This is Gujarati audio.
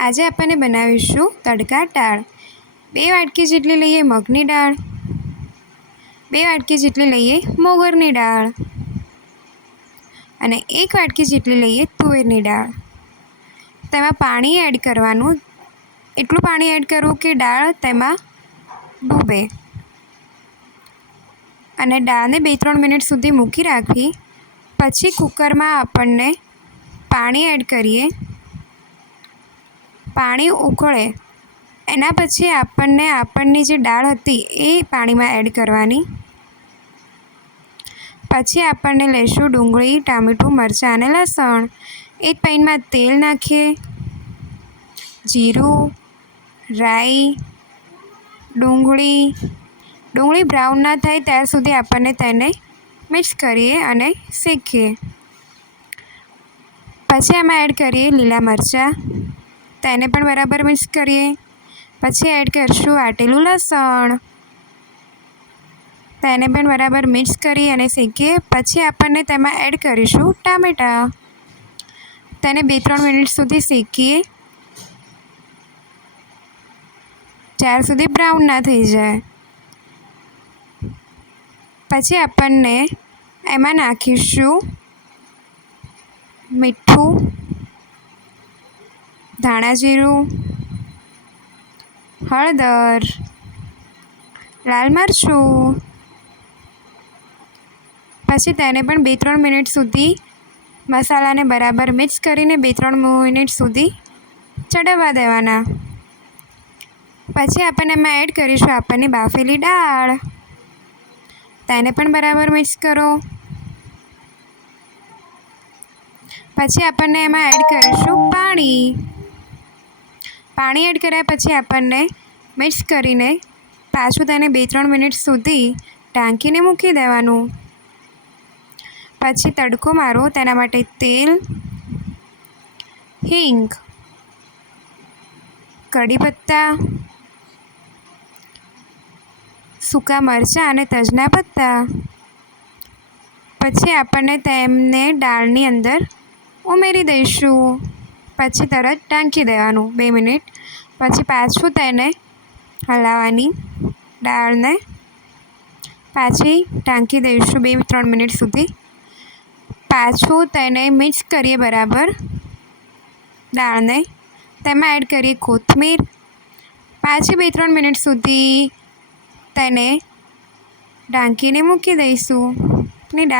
આજે આપણે બનાવીશું તડકા દાળ। 2 વાટકી જેટલી લઈએ મગની દાળ, 2 વાટકી જેટલી લઈએ મોગરની દાળ અને 1 વાટકી જેટલી લઈએ તુવેરની દાળ। તેમાં પાણી એડ કરવાનું, એટલું પાણી એડ કરવું કે દાળ તેમાં ડૂબે અને દાળને 2-3 મિનિટ સુધી મૂકી રાખવી। પછી કુકરમાં આપણને પાણી એડ કરીએ। પાણી ઉકળે એના પછી આપણની જે દાળ હતી એ પાણીમાં એડ કરવાની। પછી આપણને લઈશું ડુંગળી, ટામેટું, મરચાં અને લસણ। એક પેનમાં તેલ નાખીએ, જીરું, રાઈ, ડુંગળી બ્રાઉન ના થાય ત્યાર સુધી આપણને તેને મિક્સ કરીએ અને શેકીએ। પછી એમાં એડ કરીએ લીલા મરચાં, તેને પણ બરાબર મિક્સ કરીએ। પછી એડ કરીશું વાટેલું લસણ, તેને પણ બરાબર મિક્સ કરી અને શેકીએ। પછી આપણને તેમાં એડ કરીશું ટામેટાં, તેને 2-3 મિનિટ સુધી શેકીએ જ્યાર સુધી બ્રાઉન ના થઈ જાય। પછી આપણને એમાં નાખીશું મીઠું, ધાણા જીરું, હળદર, લાલ મરચું। પછી તેને પણ 2-3 મિનિટ સુધી મસાલાને બરાબર મિક્સ કરીને 2-3 મિનિટ સુધી ચડવવા દેવાના। પછી આપણને એમાં એડ કરીશું આપણની બાફેલી દાળ, તેને પણ બરાબર મિક્સ કરો। પછી આપણને એમાં એડ કરીશું પાણી એડ કર્યા પછી આપણને મિક્સ કરીને પાછું તેને 2-3 મિનિટ સુધી ઢાંકીને મૂકી દેવાનું। પછી તડકો મારો, તેના માટે તેલ, હિંગ, કઢી પત્તા, સૂકા મરચાં અને તજના પત્તા। પછી આપણને તેમને દાળની અંદર ઉમેરી દઈશું। પછી તરત ઢાંકી દેવાનું 2 મિનિટ। પછી પાછું તેને હલાવવાની, દાળને પાછી ઢાંકી દઈશું 2-3 મિનિટ સુધી। પાછું તેને મિક્સ કરીએ બરાબર દાળને, તેમાં એડ કરીએ કોથમીર। પાછી 2-3 મિનિટ સુધી તેને ઢાંકીને મૂકી દઈશું ને દાળ